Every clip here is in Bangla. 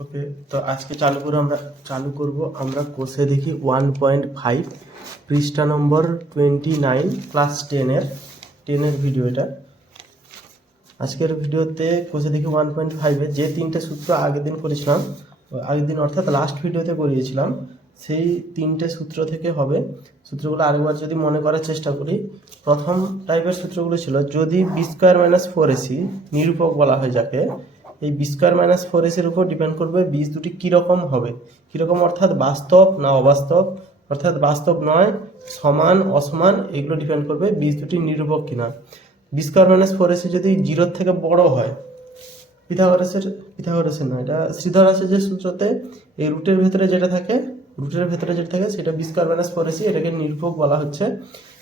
ওকে, তো আজকে চালু করব আমরা কোষে দেখি 1.5 পৃষ্ঠা নম্বর 29 ক্লাস 10 এর ভিডিও এটা। আজকের ভিডিওতে কোষে দেখি 1.5 যে তিনটে সূত্র আগের দিন অর্থাৎ লাস্ট ভিডিওতে করিয়েছিলাম, সেই তিনটে সূত্র থেকে হবে। সূত্রগুলো আরেকবার যদি মনে করার চেষ্টা করি, প্রথম টাইপের সূত্রগুলো ছিল যদি বি স্কোয়ার মাইনাস 4ac নিরূপক বলা হয় যাকে, এই বি স্কোয়ার মাইনাস 4ac-র উপর ডিপেন্ড করবে বীজ দুটি কীরকম হবে। কীরকম অর্থাৎ বাস্তব না অবাস্তব, অর্থাৎ বাস্তব নয়, সমান অসমান, এগুলো ডিপেন্ড করবে বীজ দুটি নিরূপক কিনা। বি স্কোয়ার মাইনাস 4ac যদি 0-র থেকে বড় হয়, পিথাগোরাসের না, এটা শ্রীধরাসের যে সূত্রতে এই রুটের ভেতরে যেটা থাকে সেটা বি স্কোয়ার মাইনাস 4ac, এটাকে নিরূপক বলা হচ্ছে।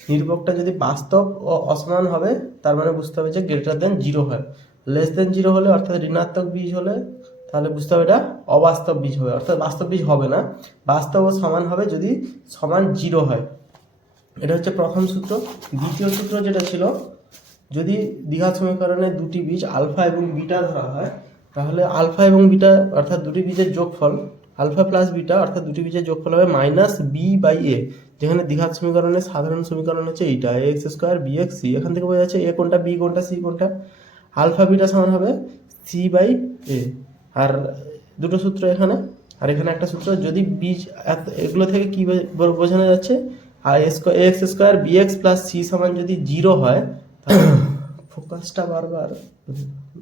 নিরূপকটা যদি বাস্তব ও অসমান হবে, তার মানে বুঝতে হবে যে গ্রেটার দেন 0 হয়। লেস দেন 0 হলে, অর্থাৎ ঋণাত্মক বীজ হলে, তাহলে বুঝতে হবে এটা অবাস্তব বীজ হবে, অর্থাৎ বাস্তব বীজ হবে না। বাস্তব ও সমান হবে যদি সমান 0 হয়। এটা হচ্ছে প্রথম সূত্র। দ্বিতীয় সূত্র যেটা ছিল, যদি দ্বিঘাত সমীকরণে দুটি বীজ আলফা এবং বিটা ধরা হয়, তাহলে আলফা এবং বিটা অর্থাৎ দুটি বীজের যোগফল, আলফা প্লাস বিটা অর্থাৎ দুটি বীজের যোগফল হবে মাইনাস বি বাই এ। যেখানে দ্বিঘাত সমীকরণের সাধারণ সমীকরণ হচ্ছে এইটা, a x square b x c. এখান থেকে বোঝা যাচ্ছে এ কোনটা, বি কোনটা, সি কোনটা। আলফা বিটা সমান হবে সি বাই এ। আর দুটো সূত্র এখানে, আর এখানে একটা সূত্র। যদি বীজ এগুলো থেকে কি বোঝানো যাচ্ছে, আর a x square b x plus c সমান যদি 0 হয়, ফোকাসটা বারবার,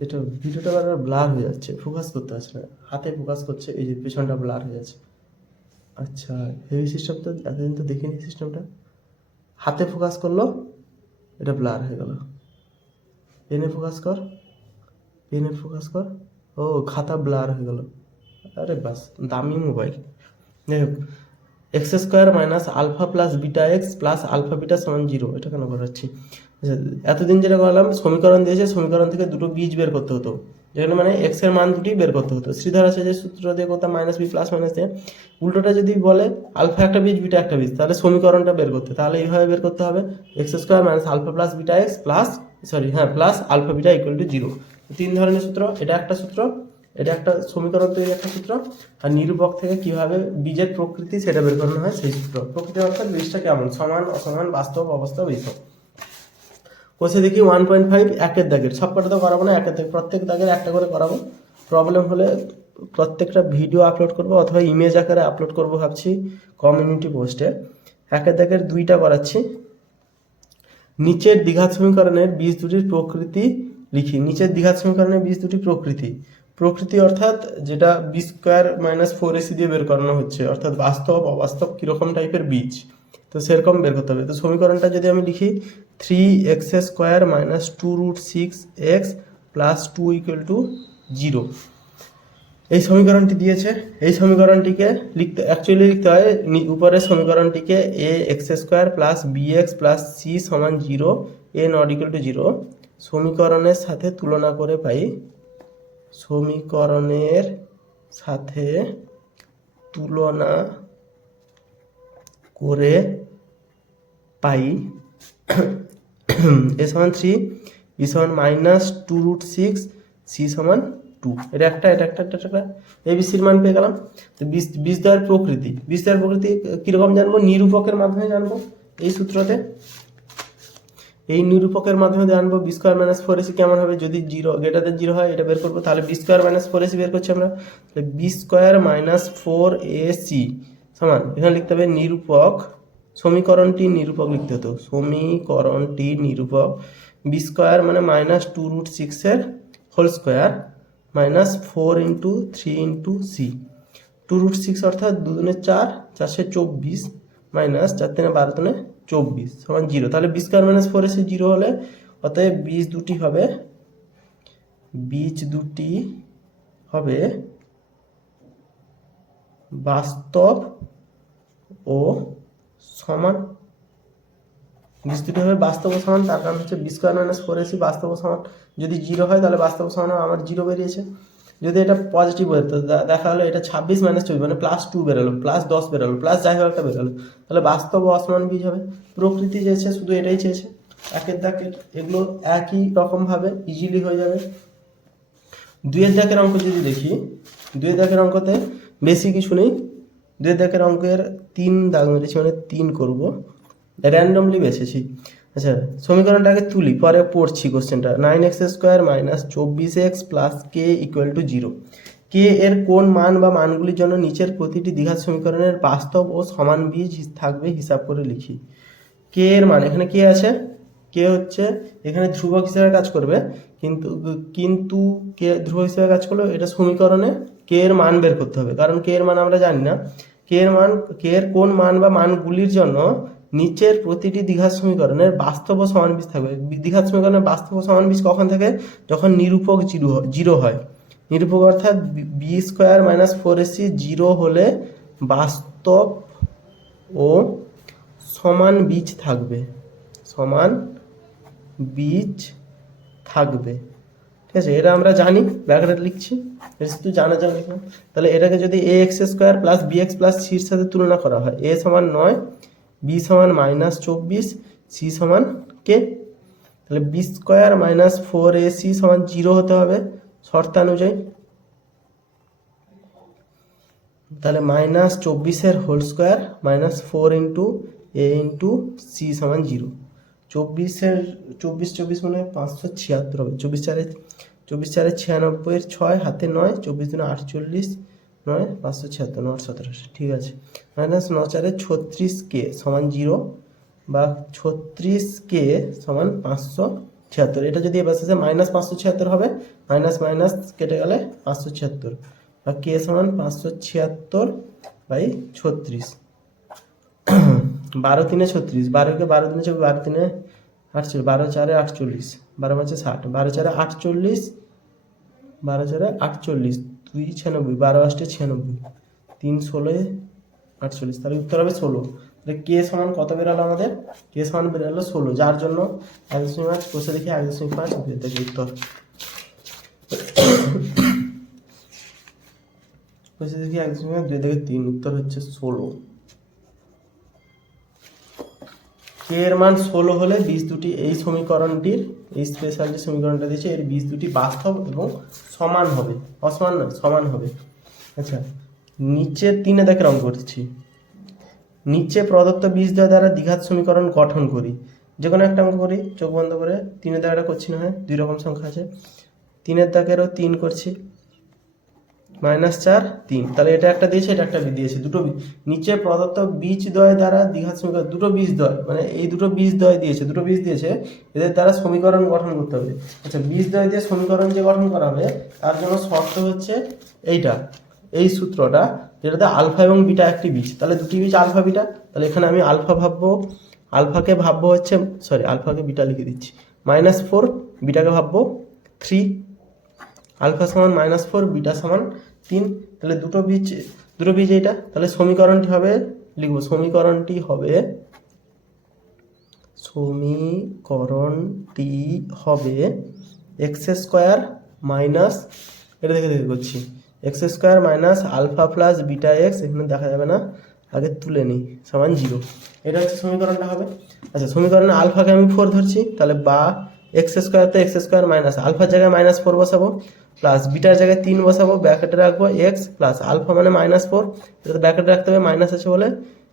এটা ভিডিওটা বারবার ব্লার হয়ে যাচ্ছে, ফোকাস করতে পারছে না, হাতে ফোকাস করছে, এই যে পেছনটা ব্লার হয়ে যাচ্ছে। আচ্ছা, হেভি সিস্টেম তো, এতদিন তো দেখিনি সিস্টেমটা। হাতে ফোকাস করলো, এটা ব্লার হয়ে গেল। পেনে ফোকাস কর, ও খাতা ব্লার হয়ে গেল। আরে বাস, দামি মোবাইল। যাই হোক, x square minus alpha plus beta x plus alpha beta সমান 0, এটা কেন করাচ্ছি? এতদিন যেটা করলাম, সমীকরণ দিয়েছে, সমীকরণ থেকে দুটো বীজ বের করতে হতো, যেখানে মানে এক্স এর মান দুটি বের করতে হতো। শ্রীধর আছে যে সূত্র দিয়ে করতাম মাইনাস বি প্লাস মাইনাস দিয়ে। উল্টোটা যদি বলে আলফা একটা বীজ বিটা একটা বীজ, তাহলে সমীকরণটা বের করতে, তাহলে এইভাবে বের করতে হবে, x square minus alpha plus beta x plus alpha beta equal to 0। তিন ধরনের সূত্র, এটা একটা সূত্র, এটা একটা সমীকরণ তৈরি একটা সূত্র। আর নিরূপক থেকে কিভাবে বীজের প্রকৃতি সেটা বের করানো হয় সেই সূত্র। প্রকৃতি অর্থাৎ বীজটা কেমন, সমান অসমান, বাস্তব অবাস্তব, এইসব। কোষে দেখি 1.5 একের দাগের, সবকটা তো করাবো না, একের দাগ, প্রত্যেক দাগের একটা করে করাবো। প্রবলেম হলে প্রত্যেকটা ভিডিও আপলোড করবো অথবা ইমেজ আকারে আপলোড করবো ভাবছি কমিউনিটি পোস্টে। একের দাগের 2টা করাচ্ছি। নিচের দ্বিঘাত সমীকরণের বীজ দুটির প্রকৃতি লিখি। নিচের দ্বিঘাত সমীকরণের বীজ দুটি প্রকৃতি অর্থাৎ যেটা বি স্কোয়ার মাইনাস 4ac দিয়ে বের করানো হচ্ছে, অর্থাৎ বাস্তব অবাস্তব কীরকম টাইপের বীজ, তো সেরকম বের করতে হবে। তো সমীকরণটা যদি আমি লিখি, 3x square minus 2√6x plus 2 equal to 0, এই সমীকরণটি দিয়েছে। এই সমীকরণটিকে লিখতে হয় উপরের সমীকরণটিকে a x square plus b x plus c সমান 0, এ নট ইকুয়াল টু 0 সমীকরণের সাথে তুলনা করে পাই। সমীকরণের সাথে তুলনা করে পাই এ সমান 3, বি সমান মাইনাস 2√6, সি সমান 2। এটা একটা এবিসির মান পেয়ে গেলাম। তো বীজদ্বয়ের প্রকৃতি কীরকম জানবো? নিরূপকের মাধ্যমে জানবো। এই সূত্রতে এই নিরূপকের মাধ্যমে জানবো বি স্কোয়ার মাইনাস 4ac কেমন হবে যদি 0 গ্রেটার দেন 0 হয়, এটা বের করবো। তাহলে বি স্কোয়ার মাইনাস 4ac বের করছি আমরা, তাহলে বি স্কোয়ার মাইনাস 4ac সমান, এখানে লিখতে হবে নিরূপক, সমীকরণটি নিরূপক লিখতে হতো, সমীকরণটি নিরূপক। বি স্কোয়ার মানে minus 2√6 whole square minus 4 into 3 into c. 2√6 অর্থাৎ 2 দুনে 4, 4 24 মাইনাস 4 3 12 দুনে 24 সমান 0। তাহলে বি স্কোয়ার মাইনাস 4ac 0 হলে, অতএব বীজ দুটি হবে বাস্তব ও সমান। বাস্তব ও সমান, তার কারণ হচ্ছে বি স্কোয়ার মাইনাস 4ac বাস্তব ও সমান। যদি 0 হয় তাহলে বাস্তব ও সমান আমার 0 বেরিয়েছে। যদি এটা পজিটিভ হয় তো দেখা হলো এটা 26 মাইনাস 24 মানে প্লাস 2 বেরোলো, প্লাস 10 বেরোলো, প্লাস যাই হোক একটা বেরোলো, তাহলে বাস্তব ও অসমান বীজ হবে। প্রকৃতি চেয়েছে, শুধু এটাই চেয়েছে। একের দাগের এগুলো একই রকমভাবে ইজিলি হয়ে যাবে। 2 এর দাগের অঙ্ক যদি দেখি, দুই দাগের অঙ্কতে বেশি কিছু নেই, দুই দাগের অঙ্কের 3 দাগ মেরেছি, মানে 3 করব, র্যান্ডমলি বেছেছি। আচ্ছা সমীকরণটাকে তুলি, পরে পড়ছি কোশ্চেনটা। 9x² minus 24x plus K equal to 0। কে এর কোন মান বা মানগুলির জন্য নিচের প্রতিটি দ্বিঘাত সমীকরণের বাস্তব ও সমান বীজ থাকবে হিসাব করে লিখি। কে এর মান, এখানে কে আছে, কে হচ্ছে এখানে ধ্রুবক হিসেবে কাজ করবে, কিন্তু কে ধ্রুবক হিসেবে কাজ করলেও এটা সমীকরণে কে এর মান বের করতে হবে, কারণ কে এর মান আমরা জানি না। কে এর কোন মান বা মানগুলির জন্য নিচের প্রতিটি দ্বিঘাত সমীকরণের বাস্তব ও সমান বীজ থাকবে। দ্বিঘাত সমীকরণের বাস্তব ও সমান বীজ কখন থাকে, যখন নিরূপক জিরো হয়। নিরূপক অর্থাৎ b² মাইনাস 4ac 0 হলে বাস্তব ও সমান বীজ থাকবে, সমান বীজ থাকবে। ঠিক আছে, এটা আমরা জানি, ব্র্যাকেটে লিখছি, এটা শুধু জানা যাবে। তাহলে এটাকে যদি ax² প্লাস bx প্লাস সির সাথে তুলনা করা হয়, a সমান 9, b সমান মাইনাস 24, c সমান কে, তাহলে b² মাইনাস 4ac সমান 0 হতে হবে শর্তানুযায়ী। তাহলে minus 24 whole square minus 4 into a into c সমান 0। 24 মানে 576 হবে। 24 4 96, 6 হাতে 9, 24 দিনে 48, 9 576, 9 17। ঠিক আছে, মাইনাস 9 4 36 কে সমান 0 বা 36 কে সমান 576। এটা যদি এবার শেষে মাইনাস 576 হবে, মাইনাস মাইনাস কেটে গেলে 576, বা কে সমান 576 বাই 36। 12 3 36, 12 কে 12 দিনে 12 3 48, 12 4 48, 12 5 60, 12 4 48, 12 4 48, 2 96, 12 8 96, 3 16 48, তাহলে উত্তর হবে 16। তাহলে কে সমান কত বেরালো আমাদের, কে সমান বেরালো 16, যার জন্য 1.5 বসে দেখি 1.5 দেখি উত্তর। বসে দেখি 1.2 থেকে 3, উত্তর হচ্ছে 16। কে এর মান 16 হলে বীজ দুটি এই সমীকরণটির, এই স্পেশাল যে সমীকরণটা দিয়েছে এর বীজ দুটি বাস্তব এবং সমান হবে, অসমান নয়, সমান হবে। আচ্ছা নিচে 3 দেখে অঙ্ক করছি। নিচে প্রদত্ত বীজদ্বয় দ্বারা দ্বিঘাত সমীকরণ গঠন করি। যে কোনো একটা অঙ্ক করি, চোখ বন্ধ করে। 3 দাগেরটা করছি না হয়, 2 রকম সংখ্যা আছে। 3 দাগেরও 3 করছি, -4 3, তাহলে এটা একটা দিয়েছে, এটা একটা দিয়েছে, দুটো নিচে প্রদত্ত বীজদ্বয় দ্বারা দ্বিঘাত সমীকরণ, দুটো বীজদ্বয় মানে এই দুটো বীজদ্বয় দিয়েছে, দুটো বীজ দিয়েছে, এদের দ্বারা সমীকরণ গঠন করতে হবে। আচ্ছা বীজদ্বয় দিয়ে সমীকরণ যে গঠন করা হবে তার জন্য শর্ত হচ্ছে এইটা, এই সূত্রটা, যেটাতে আলফা এবং বিটা একটি বীজ, তাহলে দুটি বীজ আলফা বিটা। তাহলে এখানে আমি আলফা ভাববো, আলফাকে ভাববো হচ্ছে, সরি আলফাকে বিটা লিখে দিচ্ছি, -4, বিটাকে ভাববো 3, আলফা সমান -4, বিটা সমান 3। তাহলে দুটো বীজ এইটা, তাহলে সমীকরণটি হবে, লিখবো সমীকরণটি হবে x² মাইনাস, এটা দেখে করছি, x² minus alpha plus beta x, এখানে দেখা যাবে না, আগে তুলে নিই, সমান 0। এটা হচ্ছে সমীকরণটা হবে। আচ্ছা সমীকরণে আলফাকে আমি 4 ধরছি, তাহলে বা x² তো x² মাইনাস আলফার জায়গায় -4 বসাবো, প্লাস বিটার জায়গায় 3 বসাবো, ব্র্যাকেটে রাখবো x প্লাস আলফা মানে -4, এটা ব্র্যাকেটে রাখতে হবে, মাইনাস আছে বলে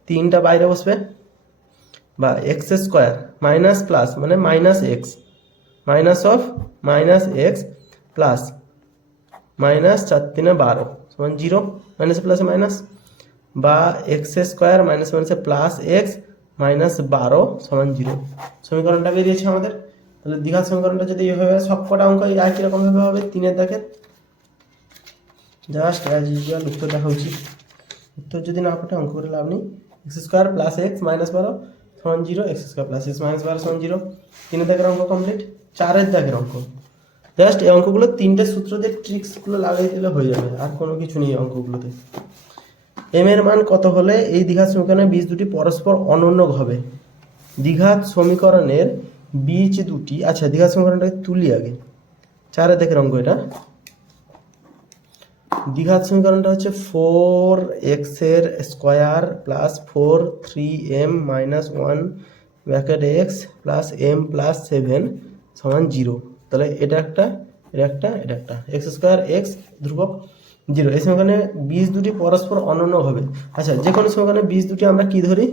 3টা বাইরে বসবে, বা x² মাইনাস প্লাস মানে -x, minus of -x plus -4 3 12 সমান 0, মাইনাসে প্লাসে মাইনাস, বা x² মাইনাস মাইনাসে প্লাস x মাইনাস 12 সমান 0। সমীকরণটা বেরিয়েছে আমাদের। তাহলে দ্বিঘাত সমীকরণটা যদি এইভাবে সবকটা অঙ্ক একই রকমভাবে হবে, 3 দেখেন জাস্ট অ্যাজ ইউজুয়াল উত্তর দেখা উচিত। উত্তর যদি না পাঠে অঙ্ক করে লাভ নেই। x² প্লাস x মাইনাস 12 সমান 0, x² প্লাস x মাইনাস 12 সমান 0। 3 দাগের অঙ্ক কমপ্লিট। 4 দাগের অঙ্ক জাস্ট এই অঙ্কগুলো 3টে সূত্র দিয়ে ট্রিক্সগুলো লাগিয়ে দিলে হয়ে যাবে, আর কোনো কিছু নেই অঙ্কগুলোতে। এম এর মান কত হলে এই দ্বিঘাত সমীকরণের বীজ দুটি পরস্পর অনন্য হবে। দ্বিঘাত সমীকরণের বীজ দুটি, আচ্ছা দ্বিঘাত সমীকরণটাকে তুলি আগে। 4 দেখের অঙ্ক এটা। দ্বিঘাত সমীকরণটা হচ্ছে 4x এর square plus 4 3m minus 1 bracket x plus m plus 7 সমান 0। তাহলে এটা একটা, এটা একটা, এটা একটা, x² x ধ্রুবক, জিরো। এই সমীকরণে বীজ দুটি পরস্পর অনন্য হবে। আচ্ছা, যে কোনো সমীকরণে বীজ দুটি আমরা কি ধরি,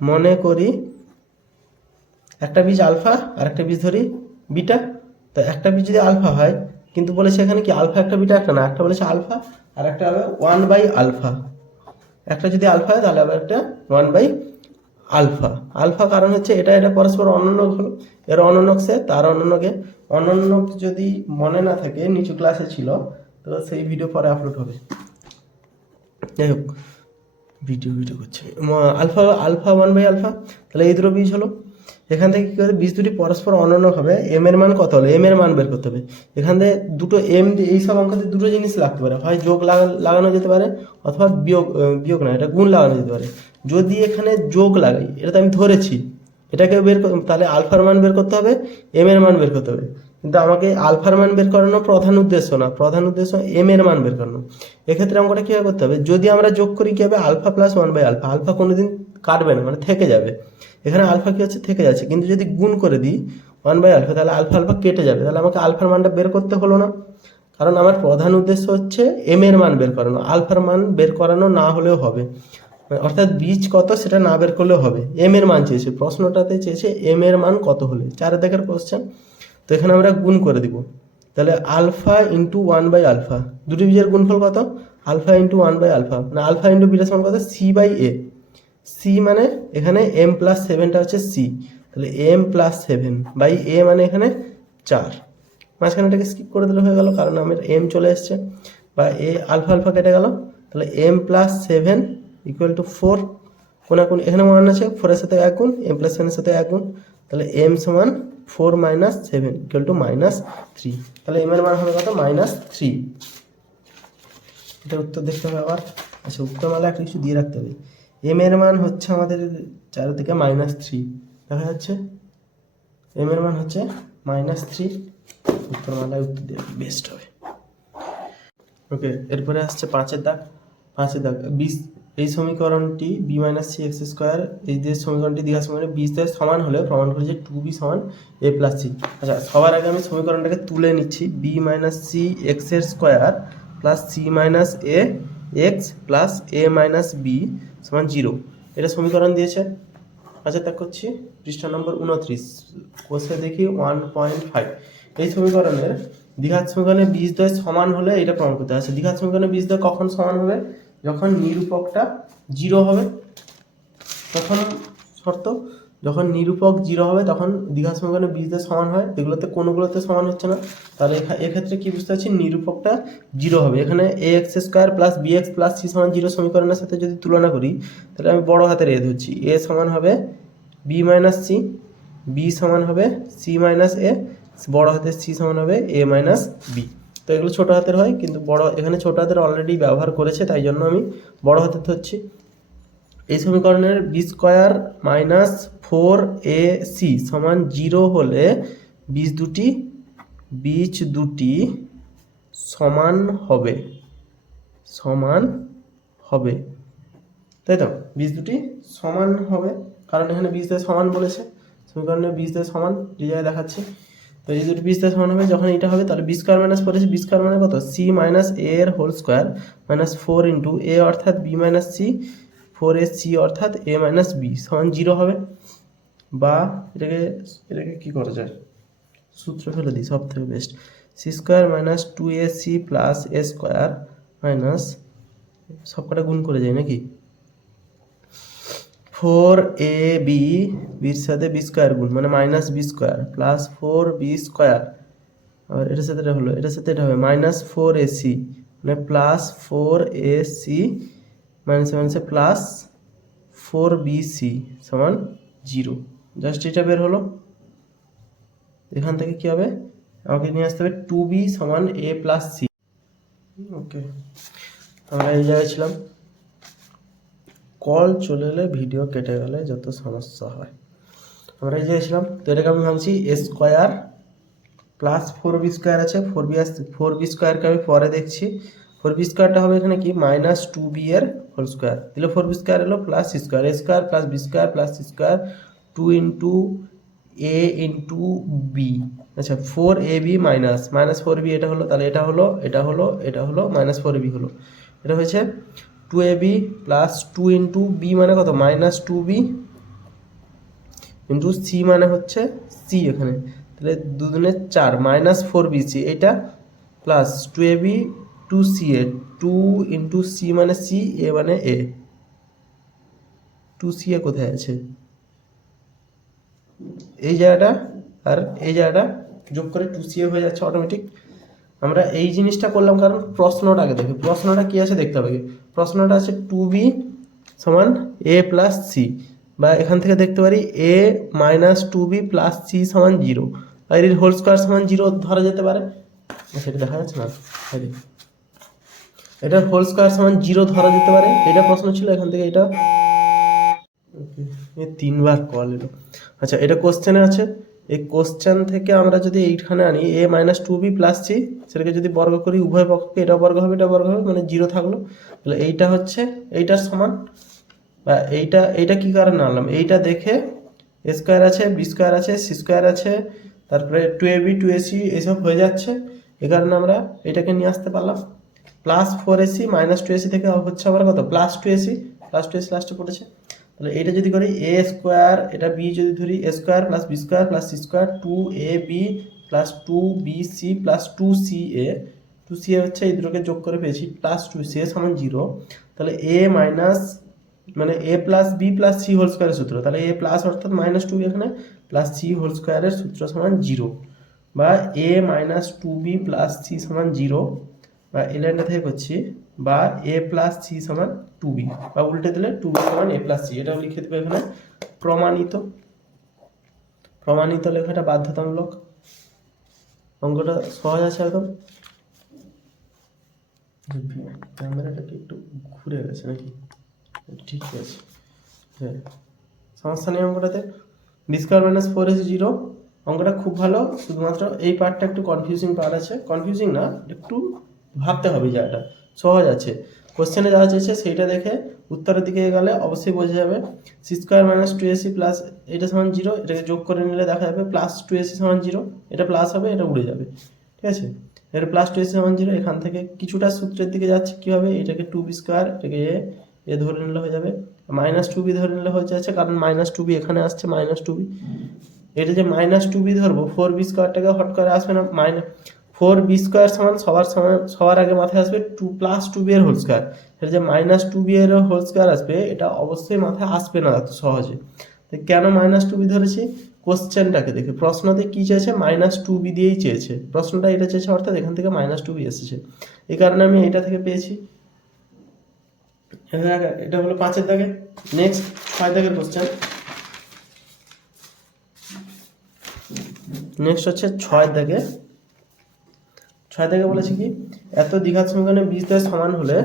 মনে করি একটা বীজ আলফা আর একটা বীজ ধরি বিটা। তো একটা বীজ যদি আলফা হয়, কিন্তু বলেছে এখানে কি আলফা একটা বিটা একটা না, একটা বলেছে আলফা আর একটা হবে 1/আলফা। একটা যদি আলফা হয় তাহলে আবার একটা 1/আলফা। আলফা কারণ হচ্ছে এটা এটা পরস্পর অনন্য হলো, এর অনন্যক সে তার অনন্যকে। অনন্যক যদি মনে না থাকে, নিচু ক্লাসে ছিল, তো সেই ভিডিও পরে আপলোড হবে। যাই হোক, ভিডিও করছে। আলফা আলফা 1/আলফা, তাহলে এই দুটো বীজ হলো। এখান থেকে কী করে বীজ দুটি পরস্পর অনন্য হবে, এম এর মান কত হলো, এম এর মান বের করতে হবে। এখান থেকে দুটো এম, এইসব অঙ্কতে দুটো জিনিস লাগতে পারে, হয় যোগ লাগানো যেতে পারে, অথবা বিয়োগ না, এটা গুণ লাগানো যেতে পারে। যদি এখানে যোগ লাগাই, এটা তো আমি ধরেছি, এটাকে তাহলে আলফার মান বের করতে হবে, এম এর মান বের করতে হবে। কিন্তু আমাকে আলফার মান বের করানো প্রধান উদ্দেশ্য না, প্রধান উদ্দেশ্য এম এর মান বের করানো। এক্ষেত্রে অঙ্কটা কীভাবে করতে হবে, যদি আমরা যোগ করি কী হবে, আলফা প্লাস 1/আলফা, আলফা কোনোদিন কাটবে না, মানে থেকে যাবে। এখানে আলফা কী হচ্ছে, থেকে যাচ্ছে। কিন্তু যদি গুণ করে দিই 1/আলফা, তাহলে আলফা আলফা কেটে যাবে, তাহলে আমাকে আলফার মানটা বের করতে হলো না। কারণ আমার প্রধান উদ্দেশ্য হচ্ছে এম এর মান বের করানো, আলফার মান বের করানো না হলেও হবে। অর্থাৎ বীজ কত সেটা না বের করলেও হবে, এম এর মান চেয়েছে, প্রশ্নটাতে চেয়েছে এম এর মান কত হলে, 4 দেখার কোশ্চেন। তো এখানে আমরা গুণ করে দিব, তাহলে আলফা ইন্টু 1/আলফা, দুটি বীজের গুণফল কত, আলফা ইন্টু 1/আলফা, মানে আলফা ইন্টু বিটার সমান কত, c/a। সি মানে এখানে m প্লাস 7টা হচ্ছে সি, তাহলে m প্লাস 7/a মানে এখানে 4। মাঝখানে এটাকে স্কিপ করে দিলে হয়ে গেল, কারণ আমার m চলে এসছে, বা এ আলফা আলফা কেটে গেল। তাহলে m প্লাস 7 ইকুয়াল টু 4, কোন এখানে 1 আছে, 4 এর সাথে 1 গুণ, m প্লাস 7 এর সাথে 1 গুণ, তাহলে m সমান 4 মাইনাস 7 ইকুয়াল টু -3। তাহলে m এর মান হবে কত, -3। এটা উত্তর দেখতে হবে আবার। আচ্ছা, উত্তর মালা একটা কিছু দিয়ে রাখতে হবে, এম এর মান হচ্ছে আমাদের চারিদিকে -3 দেখা যাচ্ছে, এম এর মান হচ্ছে -3। উত্তর মালায় উত্তর দিয়ে বেস্ট হবে। ওকে, এরপরে আসছে 5-এর দাগ। 5-এর দাগ, এই সমীকরণটি b - c(x²), এই যে সমীকরণটি দ্বিঘাত সমীকরণে b এর সমান হলে প্রমাণ করি যে 2b = a + c। আচ্ছা, সবার আগে আমি সমীকরণটাকে তুলে নিচ্ছি, b - c x² + c - a x + a - b = 0। এটা সমীকরণ দিয়েছে। আচ্ছা, ত্যাগ করছি পৃষ্ঠা নম্বর 29, কোষে দেখি 1.5। এই সমীকরণের দ্বিঘাত সমীকরণে বীজদ্বয় সমান হলে এটা প্রমাণ করতে আছে। দ্বিঘাত সমীকরণে বীজদ্বয় কখন সমান হবে, যখন নিরূপকটা 0 হবে, তখন শর্ত, যখন নিরূপক 0 হবে তখন দ্বিঘাত সমীকরণে বীজদ্বয় সমান হয়। এগুলোতে কোনোগুলোতে সমান হচ্ছে না, তাহলে এক্ষেত্রে কি বুঝতে পারছি, নিরূপকটা 0 হবে। এখানে ax² + bx + c = 0 সমীকরণের সাথে যদি তুলনা করি, তাহলে আমি বড় হাতের এ ধরছি, a সমান হবে b - c, b সমান হবে c - a, বড় হাতের c সমান হবে a - b। তো এগুলো ছোট হাতের হয়, কিন্তু বড় এখানে ছোট হাতের অলরেডি ব্যবহার করেছে, তাই জন্য আমি বড় হাতের ধরছি। এই সমীকরণের b² - 4ac = 0 হলে বীজ দুটি সমান হবে, তাই তো, বীজ দুটি সমান হবে, কারণ এখানে বীজদ্বয় সমান বলেছে, সমীকরণের বীজদ্বয় সমান এই জায়গায় দেখাচ্ছে। তো এই দুটি বীজদ্বয় সমান হবে, যখন এটা হবে তাহলে b² - 4 আছে, b² মানে কত, c - a এর হোল স্কয়ার -4 ইন্টু a অর্থাৎ b - c, 4ac অর্থাৎ a - b = 0 হবে। বা এটাকে কি করা যায়, সূত্র ফেলে দিই, সব থেকে best, c² - 2ac + a² minus, সব কটা গুণ করে যায় নাকি, 4ab বির সাথে b² গুণ মানে -b² প্লাস 4b², আর এটার সাথে এটা হলো, এটার সাথে এটা হবে -4ac মানে প্লাস 4ac মাইনাসে প্লাস 4bc = 0। জাস্ট এটা বের হলো। এখান থেকে কি হবে, আমাকে নিয়ে আসতে হবে 2b = a + c। ওকে, আমরা এই জায়গায় ছিলাম। কল চলে এলে, ভিডিও কেটে গেলে যত সমস্যা হয়, আমরা এই জায়গায় ছিলাম। তো এটাকে আমি ভাবছি a² প্লাস 4b² আছে, 4b²কে আমি পরে দেখছি। 4b²টা হবে এখানে কি, -2b এর হোল স্কোয়ার, দিলে 4b² এলো plus c², a² + b² + c², 2 × এ ইন্টু বি, আচ্ছা 4ab মাইনাস মাইনাস 4b এটা হলো, তাহলে এটা হলো এটা হলো এটা হলো মাইনাস 4b হলো, এটা হয়েছে 2ab প্লাস 2 ইন্টু বি মানে কত মাইনাস 2b ইন্টু সি মানে হচ্ছে সি এখানে, তাহলে দুদিনে 4 মাইনাস 4bc এটা plus 2ab 2ca 2 into c মানে সি এ মানে এ, 2ca কোথায় আছে এই জায়গাটা, আর এই জায়গাটা যোগ করে 2ca হয়ে যাচ্ছে অটোমেটিক। আমরা এই জিনিসটা করলাম কারণ প্রশ্নটা আগে দেখি, প্রশ্নটা কি আছে দেখতে হবে। প্রশ্নটা আছে 2b সমান a প্লাস সি, বা এখান থেকে দেখতে পারি a minus 2b plus c সমান 0, আর এর হোল স্কোয়ার সমান 0 ধরা যেতে পারে, সেটা দেখা যাচ্ছে না, এটা হোল স্কোয়ার সমান 0 ধরা যেতে পারে, এটা প্রশ্ন ছিল, এখান থেকে এটা 3বার কল এলো। আচ্ছা এটা কোশ্চেনে আছে, এই কোশ্চেন থেকে আমরা যদি এইখানে আনি a minus 2b plus C, সেটাকে যদি বর্গ করি উভয় পক্ষকে, এটা বর্গ হবে এটা বর্গ হবে, মানে 0 থাকলো, তাহলে এইটা হচ্ছে এইটার সমান, বা এইটা কি কারণে আনলাম, এইটা দেখে এ স্কোয়ার আছে বি স্কোয়ার আছে সি স্কোয়ার আছে, তারপরে 2ab 2ac এইসব হয়ে যাচ্ছে, এ কারণে আমরা এটাকে নিয়ে আসতে পারলাম। প্লাস 4ac মাইনাস 2ac থেকে হচ্ছে আবার কত প্লাস 2ac, প্লাস 2ac লাস্টে পড়েছে, তাহলে এটা যদি করি এ স্কোয়ার, এটা বি যদি ধরি a square plus b square plus c square 2ab plus 2bc plus 2ca হচ্ছে এই দুটোকে যোগ করে পেয়েছি প্লাস 2ca সমান 0, তাহলে এ মাইনাস মানে a plus b plus c whole স্কোয়ারের সূত্র, তাহলে এ প্লাস অর্থাৎ মাইনাস 2b এখানে প্লাস সি হোল স্কোয়ারের সূত্র সমান 0, বা এ মাইনাস 2b প্লাস সি সমান 0, বা এই লাইনটা থেকে করছি, বা এ প্লাস সি সমান 2b, বা উল্টে দিলে 2b সমান এ প্লাস সি, এটাও লিখে দেবে এখানে প্রমাণিত। প্রমাণিত লেখাটা বাধ্যতামূলক, অঙ্কটা সহজ আছে একদম। ক্যামেরাটা কি একটু ঘুরে গেছে নাকি, ঠিক আছে হ্যাঁ, সমস্যা নেই অঙ্কটাতে। বি স্কোয়ার মাইনাস 4ac 0, অঙ্কটা খুব ভালো, শুধুমাত্র এই পার্টটা একটু কনফিউজিং পার্ট আছে, কনফিউজিং না একটু ভাবতে হবে, জায়গাটা সহজ আছে, কোশ্চেনে যা চেয়েছে সেইটা দেখে উত্তরের দিকে গেলে অবশ্যই বোঝা যাবে। C square minus 2ac plus এটা সমান 0, এটাকে যোগ করে নিলে দেখা যাবে প্লাস 2ac সমান 0, এটা প্লাস হবে এটা উড়ে যাবে, ঠিক আছে, এর প্লাস 2ac সমান 0, এখান থেকে কিছুটা সূত্রের দিকে যাচ্ছে কী হবে, এটাকে 2b স্কোয়ার এটাকে এ ধরে নিলে হয়ে যাবে, মাইনাস 2b ধরে নিলে হয়ে যাচ্ছে, কারণ মাইনাস 2b এখানে আসছে মাইনাস 2b, এটা যে মাইনাস 2b ধরবো 4b স্কোয়ারটাকে হট করে আসবে না, মাইনাস 4b স্কোয়ার সমান সবার আগে মাথায় আসবে 2 প্লাস 2b এর হোল স্কোয়ার, এটা যে মাইনাস 2b এর হোল স্কোয়ার আসবে এটা অবশ্যই মাথায় আসবে না এত সহজে। তো কেন মাইনাস 2b ধরেছি, কোশ্চেনটাকে দেখে, প্রশ্নতে কি চেয়েছে মাইনাস 2b দিয়েই চেয়েছে, প্রশ্নটা এটা চেয়েছে অর্থাৎ এখান থেকে মাইনাস 2b এসেছে, এই কারণে আমি এটা থেকে পেয়েছি। এটা হলো 5-এর দাগে। নেক্সট 6 দাগের কোশ্চেন, নেক্সট হচ্ছে 6 দাগে। 6 দাগে বলেছে কি, এত দ্বিঘাত সমীকরণে বীজদ্বয় সমান হলে,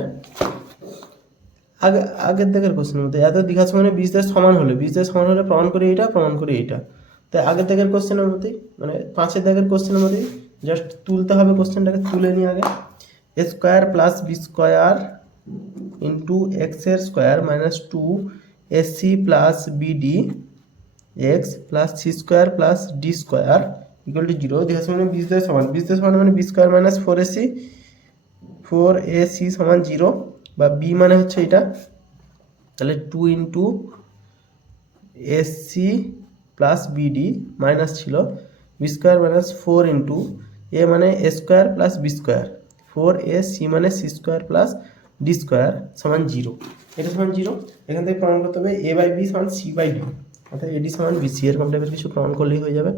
আগের দাগের কোশ্চেনের মধ্যে এত দ্বিঘাত সমীকরণে বীজদ্বয় সমান হলে প্রমাণ করি এইটা, প্রমাণ করি এইটা, তাই আগের দাগের কোশ্চেনের মধ্যেই মানে 5-এর দাগের কোশ্চেনের মধ্যেই জাস্ট তুলতে হবে, কোশ্চেনটাকে তুলে নিয়ে আগে a square plus b square into এক্সের square minus 2ac plus b d x plus c square plus d square equal to 0, দ্বিঘাত সমীকরণে বীজদ্বয় সমান মানে বি স্কোয়ার মাইনাস 4ac সমান 0, বা বি মানে হচ্ছে এটা, তাহলে 2 into a c plus b d minus ছিল b square minus 4 into a মানে a square plus b square 4ac মানে c square plus d square সমান 0, এটা সমান 0, এখান থেকে প্রমাণ করতে হবে এ বাই বি সমান সি বাই ডি, অর্থাৎ এডি সমান বিসি, এরকম টাইপের কিছু প্রমাণ করলেই হয়ে যাবে।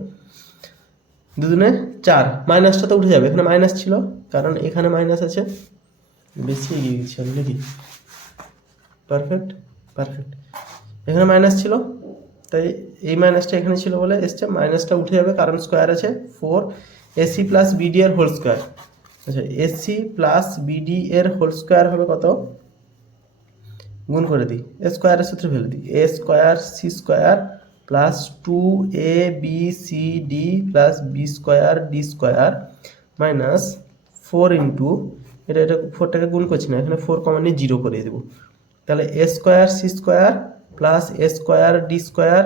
দুদিনে 4, মাইনাসটা তো উঠে যাবে, এখানে মাইনাস ছিল কারণ এখানে মাইনাস আছে, বেশি এগিয়ে গেছি আমি নাকি, পারফেক্ট, এখানে মাইনাস ছিল তাই এই মাইনাসটা এখানে ছিল বলে এসছে, মাইনাসটা উঠে যাবে কারণ স্কোয়ার আছে 4ac প্লাস বিডি এর হোল স্কোয়ার, আচ্ছা এসি প্লাস বিডি এর হোল স্কোয়ার হবে কত, গুণ করে দিই, এ স্কোয়ারের সূত্রে ফেলে দিই, a square c square plus 2abcd plus b square d square minus 4 into এটা 4টাকে গুণ করছি না, এখানে 4 কমন নিয়ে 0 করে দেবো, তাহলে a square c square plus a square d square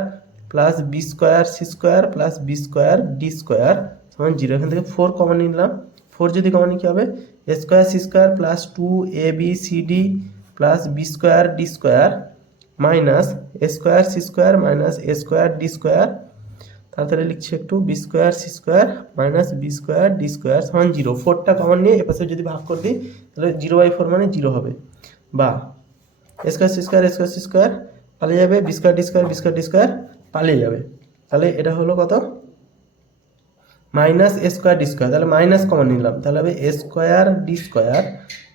plus b square c square plus b square d square সমান 0। এখান থেকে 4 কমন নিলাম, 4 যদি কমন নিই কী হবে, a square c square plus 2abcd plus b square d square minus a square c square minus a square d square, তাড়াতাড়ি লিখছি একটু, b square c square minus b square d square সমান 0। 4টা কমন নিয়ে এপাশে যদি ভাগ করে দিই তাহলে 0/4 মানে 0 হবে, বা এ স্কোয়ার সি স্কোয়ার পালিয়ে যাবে, বি স্কোয়ার ডি স্কোয়ার পালিয়ে যাবে। তাহলে এটা হলো কত, minus a square d square, তাহলে মাইনাস কমন নিলাম, তাহলে হবে a square d square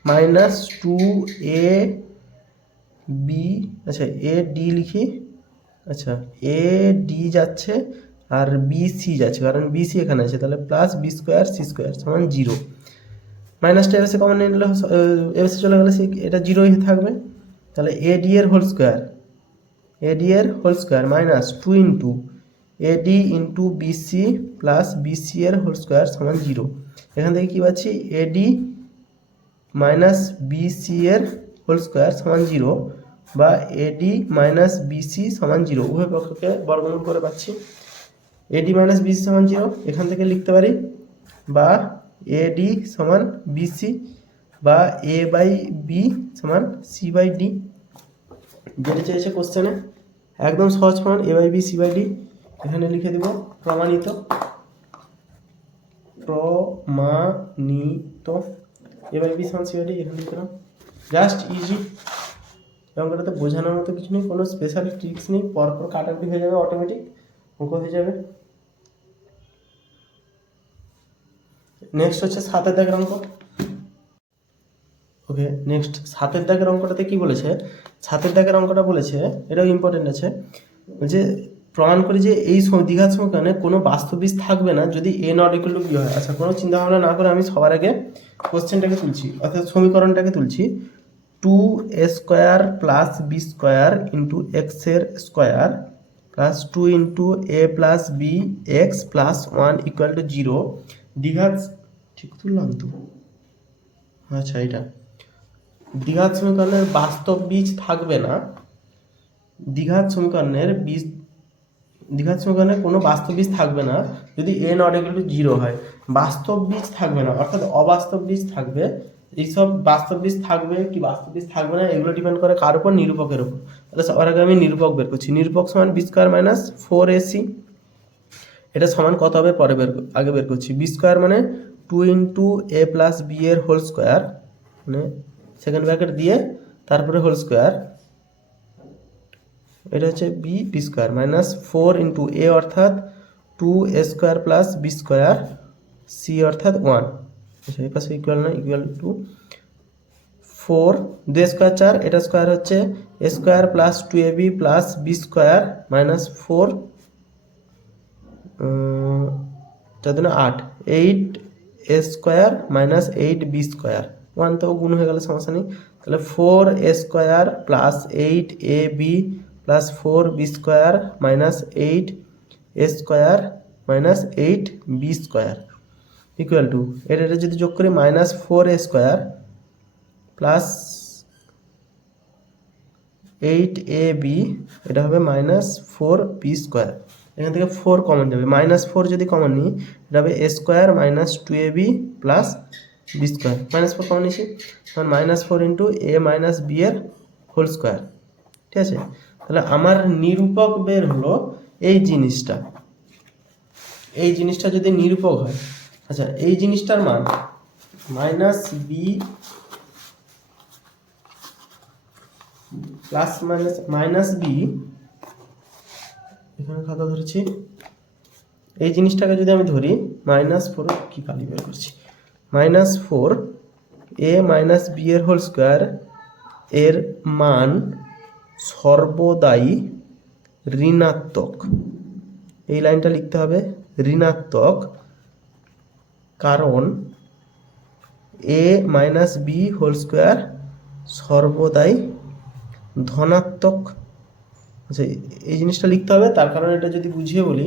minus 2ab, আচ্ছা এ ডি লিখি, আচ্ছা এ ডি যাচ্ছে আর বি সি যাচ্ছে, কারণ বি সি এখানে আছে, তাহলে plus b square c square সমান 0। মাইনাসটা এসে কমন নিয়ে নিলে এসে চলে গেলে এটা 0ই থাকবে। তাহলে এ ডি এর whole square minus 2 into ad into bc plus bc এর হোল স্কোয়ার সমান 0। এখান থেকে কী পাচ্ছি, এডি মাইনাস বিসি এর হোল স্কোয়ার সমান 0, বা এডি মাইনাস বিসি সমান 0, উভয় পক্ষকে বর্গমূল করে পাচ্ছি। এডি মাইনাস বিসি সমান 0 এখান থেকে লিখতে পারি, বা এডি সমান বিসি, বা এ বাই বি সমান সি বাই ডি, যেটা চেয়েছে কোশ্চেনে। একদম সহজ প্রমাণ, a by b c by d, এখানে লিখে দেব প্রমাণিত, এ বাই বি সমান সি বাই ডি, এখানে লিখলাম, জাস্ট ইজি। অঙ্কটাতে বোঝানোর মতো কিছু নেই, কোনো স্পেশাল ট্রিক্স নেই, পরপর কাটাকুটি হয়ে যাবে, অটোমেটিক অঙ্ক হয়ে যাবে। নেক্সট হচ্ছে 7 দাগের অঙ্ক। ওকে, নেক্সট 7 দাগের অঙ্কটাতে কি বলেছে, 7 দাগের অঙ্কটা বলেছে, এটাও ইম্পর্টেন্ট আছে, যে প্রমাণ করি যে এই দ্বিঘাত সমীকরণে কোনো বাস্তব বীজ থাকবে না যদি এ নট ইকুয়াল টু বি হয়। আচ্ছা, কোনো চিন্তা ভাবনা না করে আমি সবার আগে কোশ্চেনটাকে তুলছি, অর্থাৎ সমীকরণটাকে তুলছি। 2a square plus b square into x এর square plus 2 into a plus b x plus 1 equal to 0। দ্বিঘাত, ঠিক তুললাম তো, আচ্ছা এটা দ্বিঘাত সমীকরণের বাস্তব বীজ থাকবে না, দ্বিঘাত সমীকরণের কোনো বাস্তব বীজ থাকবে না যদি এ নট ইকুয়াল টু 0 হয়। বাস্তব বীজ থাকবে না, অর্থাৎ অবাস্তব বীজ থাকবে। এইসব বাস্তব বীজ থাকবে কি বাস্তব বীজ থাকবে না এগুলো ডিপেন্ড করে কার উপর, নিরূপকের উপর। তাহলে সবার আগে আমি নিরূপক বের করছি। নিরূপক সমান বি স্কোয়ার মাইনাস 4ac, এটা সমান কত হবে পরে আগে বের করছি। বি স্কোয়ার মানে 2 ইন্টু এ প্লাস বি এর হোল স্কোয়ার, মানে সেকেন্ড ব্র্যাকেট দিয়ে তারপরে হোল স্কোয়ার, এটা হচ্ছে b square minus 4 into a অর্থাৎ 2a square plus b square, c অর্থাৎ 1, আচ্ছা এই পাশে ইকুয়াল না, ইকুয়াল টু 4, 2 স্কোয়ার 4, এটা স্কোয়ার হচ্ছে a square plus 2ab plus b square minus 4, 8, 8a square minus 8b square, 1 তো গুণ হয়ে গেলে সমস্যা নেই। তাহলে 4a square plus 8ab plus 4b square minus 8a square minus 8b square equal to, এটা যদি যোগ করি minus 4a square plus 8ab, এটা হবে মাইনাস 4b স্কোয়ার। এখান থেকে 4 কমন যাবে, মাইনাস 4 যদি কমন নিই এটা হবে a square minus 2ab plus b square, minus 4 common নিয়েছি, তখন minus 4 into a minus b এর হোল স্কোয়ার। ঠিক আছে, তাহলে আমার নিরূপক বের হলো এই জিনিসটা যদি নিরূপক হয়, আচ্ছা এই জিনিসটার মান minus b plus minus b, এখানে খাতা ধরেছি, এই জিনিসটাকে যদি আমি ধরি মাইনাস 4, কি কালি বের করছি, মাইনাস 4 এ মাইনাস বি এর হোল স্কোয়ার এর মান সর্বদাই ঋণাত্মক, এই লাইনটা লিখতে হবে ঋণাত্মক, কারণ এ মাইনাস বি হোল স্কোয়ার সর্বদাই ধনাত্মক। আচ্ছা এই জিনিসটা লিখতে হবে, তার কারণ এটা যদি বুঝিয়ে বলি,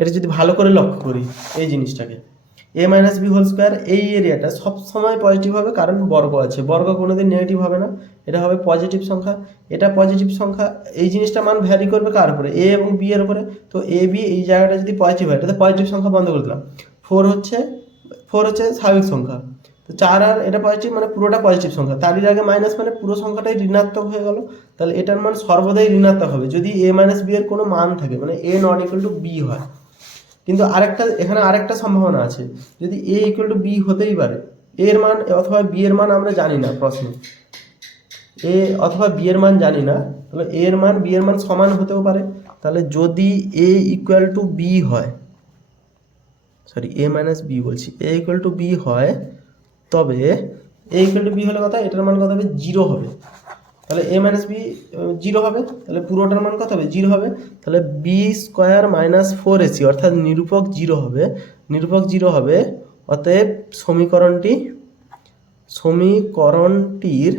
এটা যদি ভালো করে লক্ষ্য করি এই জিনিসটাকে, এ মাইনাস বি হোল স্কোয়ার এই এরিয়াটা সবসময় পজিটিভ হবে, কারণ বর্গ আছে, বর্গ কোনোদিন নেগেটিভ হবে না, এটা হবে পজিটিভ সংখ্যা, এটা পজিটিভ সংখ্যা। এই জিনিসটা মান ভ্যারি করবে কার উপরে, এ এবং বি এর উপরে। তো এ বি এই জায়গাটা যদি পজিটিভ হয়, এটাতে পজিটিভ সংখ্যা বন্ধ করে দিলাম। ফোর হচ্ছে স্বাভাবিক সংখ্যা, তো 4 আর এটা পজিটিভ মানে পুরোটা পজিটিভ সংখ্যা, তারই আগে মাইনাস মানে পুরো সংখ্যাটাই ঋণাত্মক হয়ে গেল। তাহলে এটার মান সর্বদাই ঋণাত্মক হবে যদি এ মাইনাস বি এর কোনো মান থাকে, মানে এ নট ইকুয়াল টু বি হয়। কিন্তু এখানে আরেকটা সম্ভাবনা আছে, যদি এ ইকুয়াল টু বি হতেই পারে, এ এর মান অথবা বি এর মান আমরা জানি না প্রশ্নে, এ অথবা বি এর মান জানি না, তাহলে এ এর মান বি এর মান সমান হতেও পারে। তাহলে যদি এ ইকুয়াল টু বি হয়, সরি এ মাইনাস বি বলছি, এ ইকুয়াল টু বি হয়, তবে এ ইকুয়াল টু বি হলে কথা এটার মান কত হবে, 0 হবে। তাহলে এ মাইনাস বি 0 হবে, তাহলে পুরোটার মান কত হবে, 0 হবে। তাহলে বি স্কোয়ার মাইনাস 4ac অর্থাৎ নিরূপক 0 হবে, নিরূপক 0 হবে। অতএব সমীকরণটির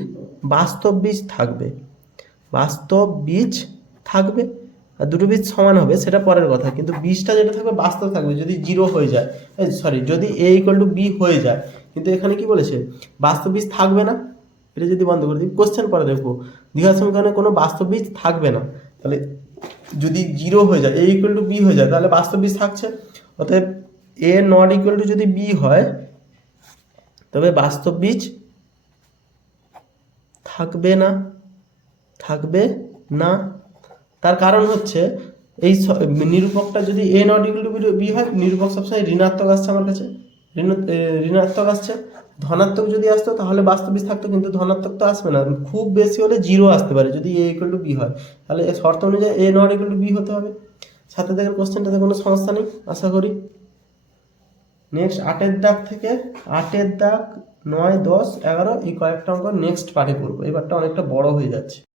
বাস্তব বীজ থাকবে, বাস্তব বীজ থাকবে। আর দুটো বীজ সমান হবে সেটা পরের কথা, কিন্তু বীজটা যেটা থাকবে বাস্তব থাকবে যদি 0 হয়ে যায়, যদি এ ইকুয়াল টু বি হয়ে যায়। কিন্তু এখানে কি বলেছে, বাস্তব বীজ থাকবে না। এটা যদি বন্ধ করে দিই, কোশ্চেন পরে দেখবো, দ্বিঘাত সমীকরণে কোনো বাস্তব বীজ থাকবে না। তাহলে যদি 0 হয়ে যায়, এ ইকুয়াল টু বি হয়ে যায়, তাহলে বাস্তব বীজ থাকছে। অতএব এ নট ইকুয়াল টু যদি বি হয়, তবে বাস্তব বীজ থাকবে না, থাকবে না। তার কারণ হচ্ছে এই নিরূপকটা যদি এ নট ইকুয়াল টু বি হয়, নিরূপক সবসময় ঋণাত্মক আসছে আমার কাছে, ঋণাত্মক আসছে। ধনাত্মক যদি আসতো তাহলে বাস্তব বীজ থাকতো, কিন্তু ধনাত্মক তো আসবে না, খুব বেশি হলে 0 আসতে পারে যদি এ ইকুয়াল টু বি হয়। তাহলে এই শর্ত অনুযায়ী এ নট ইকুয়াল টু বি হতে হবে। সাথে দেখেন কোশ্চেনটাতে কোনো সমস্যা নেই আশা করি। নেক্সট 8-এর দাগ থেকে 8-এর দাগ 9, 10, 11 এই কয়েকটা অঙ্ক নেক্সট পার্টে করবো, এবারটা অনেকটা বড় হয়ে যাচ্ছে।